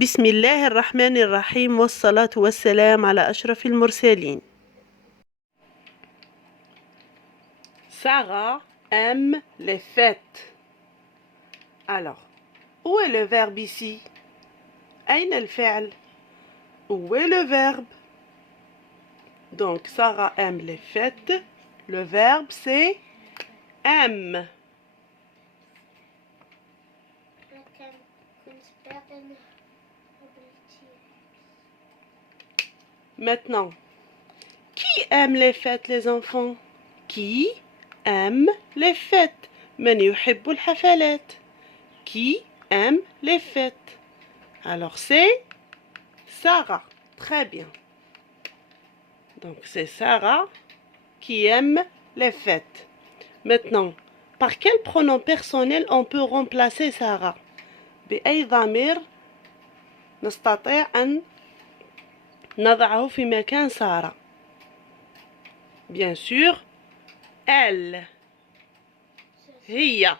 بسم الله الرحمن الرحيم والصلاة والسلام على أشرف المرسلين. Sarah aime les fêtes. Alors, où est le verbe ici? أين الفعل? Où est le verbe? Donc, Sarah aime les fêtes. Le verbe, c'est aime. Maintenant, qui aime les fêtes, les enfants? Qui aime les fêtes? من يحب الحفلات? Qui aime les fêtes? Alors, c'est Sarah. Très bien. Donc, c'est Sarah qui aime les fêtes. Maintenant, par quel pronom personnel on peut remplacer Sarah? بأي ضمير نستطيع أن نضعه في مكان سارة؟ Bien sûr, elle. هي.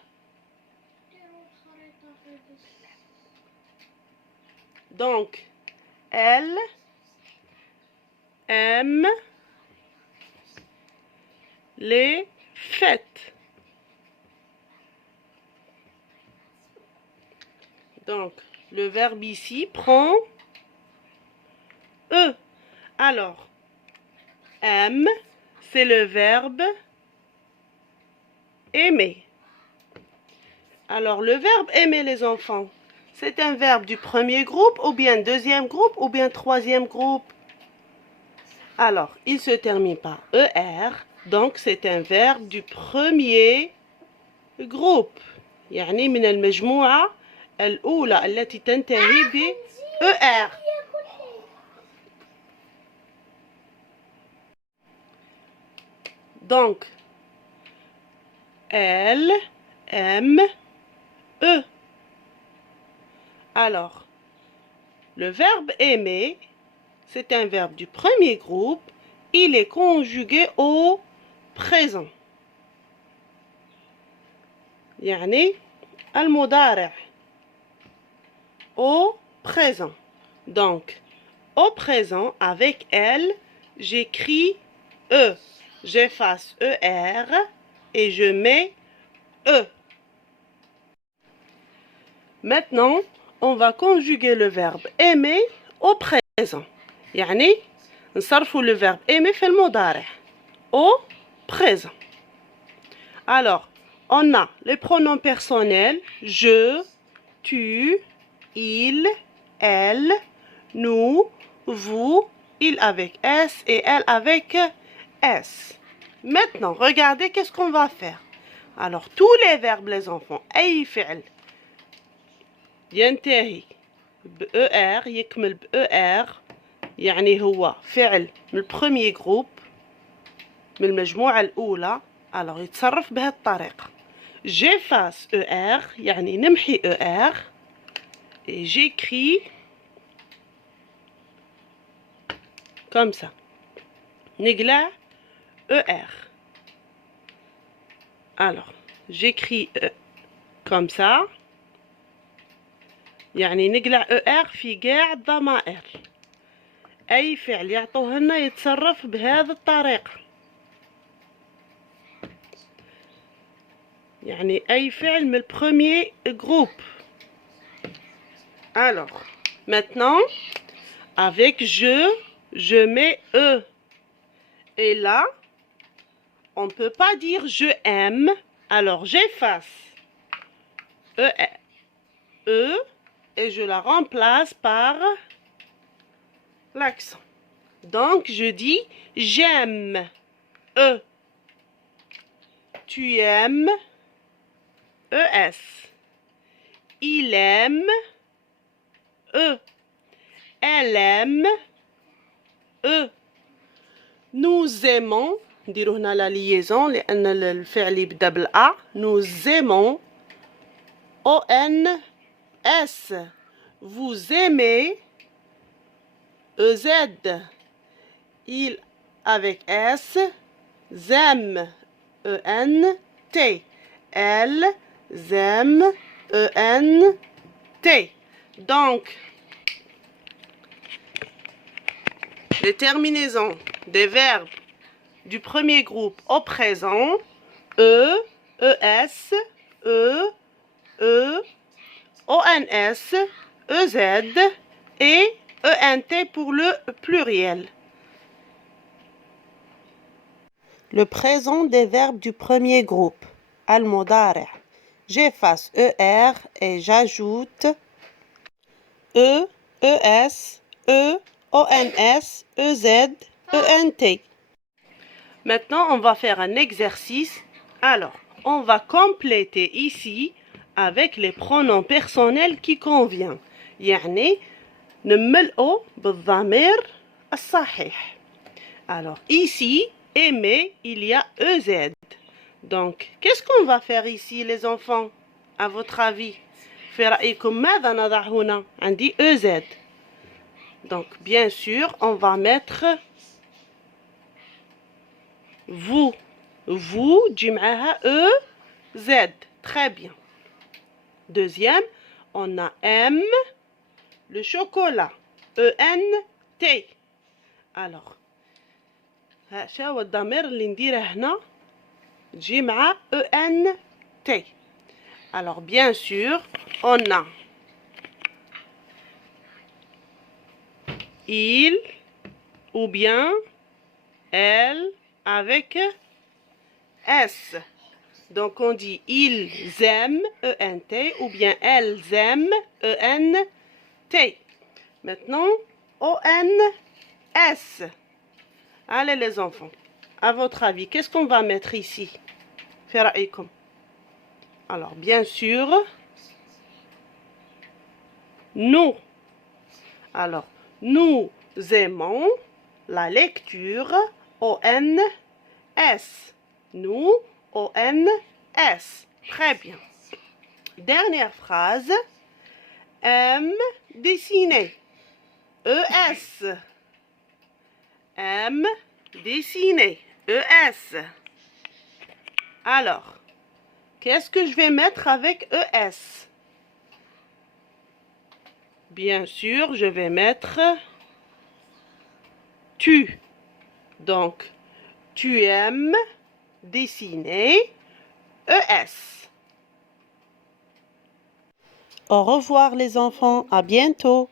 Donc, elle aime les fêtes. Donc, le verbe ici prend E. Alors, aime, c'est le verbe aimer. Alors, le verbe aimer, les enfants, c'est un verbe du premier groupe, ou bien deuxième groupe, ou bien troisième groupe. Alors, il se termine par ER, donc c'est un verbe du premier groupe. يعني من المجموعة الأولى التي تنتهي ب ER. Donc, elle aime eux. Alors, le verbe aimer, c'est un verbe du premier groupe. Il est conjugué au présent. يعني المضارع. Au présent. Donc, au présent, avec elle, j'écris E. J'efface ER et je mets E. Maintenant, on va conjuguer le verbe aimer au présent. يعني نصرفوا le verbe aimer في المضارع. Au présent. Alors, on a les pronoms personnels je, tu, il, elle, nous, vous, il avec S et elle avec S. Maintenant, regardez qu'est-ce qu'on va faire. Alors, tous les verbes, les enfants, أي فعل ينتهي بER يكمل بER يعني هو فعل من البروميي جروب من المجموعة الأولى. alors يتصرف بهذه الطريقة. j'efface ER يعني نمحي ER et j'écris comme ça. نقلع ER. Alors, j'écris comme ça. يعني نقلع ER في قاع الضمائر. أي فعل يعطوه لنا يتصرف بهذه الطريقة. يعني أي فعل من البروميي جروب. Alors, maintenant, avec je mets E. Et là, on ne peut pas dire je aime. Alors, j'efface E et je la remplace par l'accent. Donc, je dis j'aime E. Tu aimes ES. Il aime E. Elle aime E. Nous aimons, نديرو هنا la liaison لأن الفعل يبدأ بالأ. Nous aimons ONS. Vous aimez EZ. Il avec S. J'aime ENT. Elle, j'aime ENT. Donc, les terminaisons des verbes du premier groupe au présent, E, ES, E, E, ONS, EZ et ENT pour le pluriel. Le présent des verbes du premier groupe, al-modari'. J'efface ER et j'ajoute E, ES, E, ONS, EZ, ENT. Maintenant, on va faire un exercice. Alors, on va compléter ici avec les pronoms personnels qui conviennent. يعني نملئوا بالضمير الصحيح. Alors, ici, aimer, il y a EZ. Donc, qu'est-ce qu'on va faire ici, les enfants, à votre avis? في رأيكم ماذا نضع هنا؟ عندي EZ. Donc, bien sûr, on va mettre vous. Vous, جمعها EZ. Très bien. Deuxième, on a M, le chocolat. ENT. Alors, هذا هو الضمير اللي نديره هنا تجي مع ENT. Alors, bien sûr, on a il ou bien elle avec S. Donc, on dit ils aiment, ENT, ou bien elles aiment, ENT. Maintenant, ONS. Allez, les enfants, à votre avis, qu'est-ce qu'on va mettre ici? في رأيكم. Alors, bien sûr, nous. Alors, nous aimons la lecture, ONS. Nous, ONS. Très bien. Dernière phrase. Aime dessiner. ES. Aime dessiner. ES. Alors, qu'est-ce que je vais mettre avec ES? Bien sûr, je vais mettre tu. Donc, tu aimes dessiner, ES. Au revoir les enfants, à bientôt.